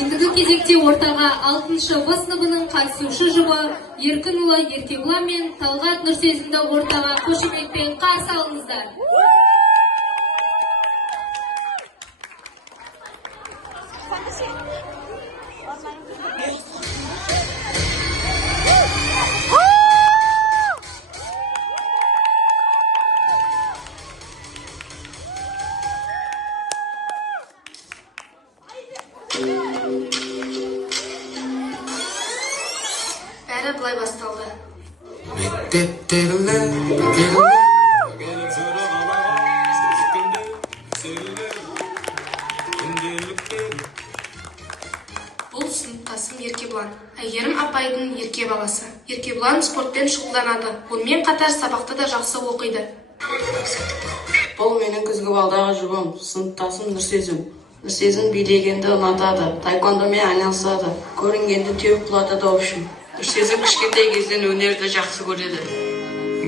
Ендігі кезекте ортаға 6-шы В сыныбының қатысушы жұбы Еркінұлы Еркебұлан мен Нұрсезімді ортаға қошеметпен қарсы алыңыздар. Бәрі бұлай басталды. Бұл сыныптасым Еркебұлан. Әйгерім апайдың ерке баласы. Еркебұлан спортпен шұғылданады. Онымен қатар сабақты да жақсы оқиды. Бұл менің күзгі балдағы жұбым, сыныптасым Нұрсезім. Нұрсезім билегенді ұнатады, таеквондомен айналысады, көрінгенді теуіп құлатады общем. Нұрсезім кішкентай кезден өнерді жақсы көреді.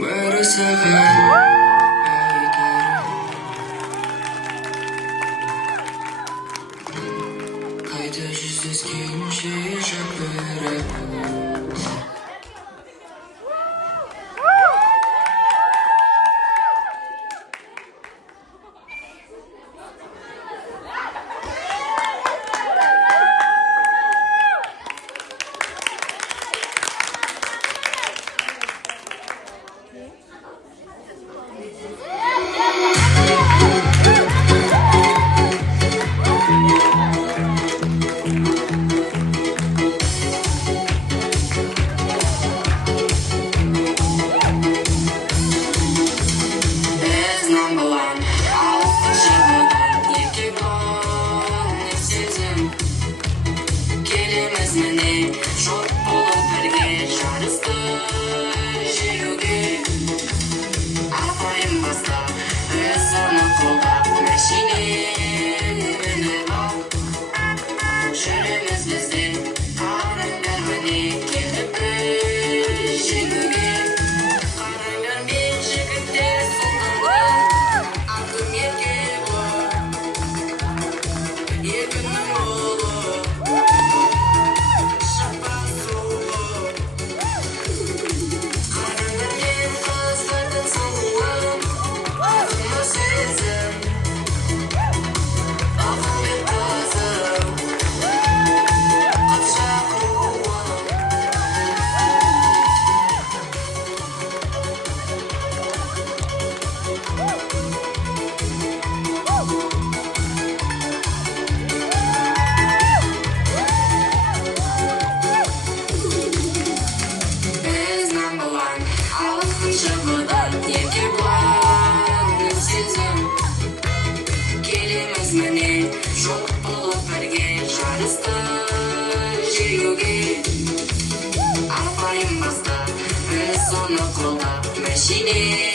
Бәрі саған қайта жүздескенше жапырып. Жоқ болып бірге жарысты жеңуге. Апайым бастап, біз оны қолдап, мәшинемен мініп ал. Жүреміз бізде, қараңдар міне, келдік біз жеңуге. Қараңдар мен жігіттер сұлтанды, атым Еркебұлан, Еркіннің ұлы. Жоқ болып бірге жарысты жеңуге. Апайым бастап, біз оны қолдап, мәшине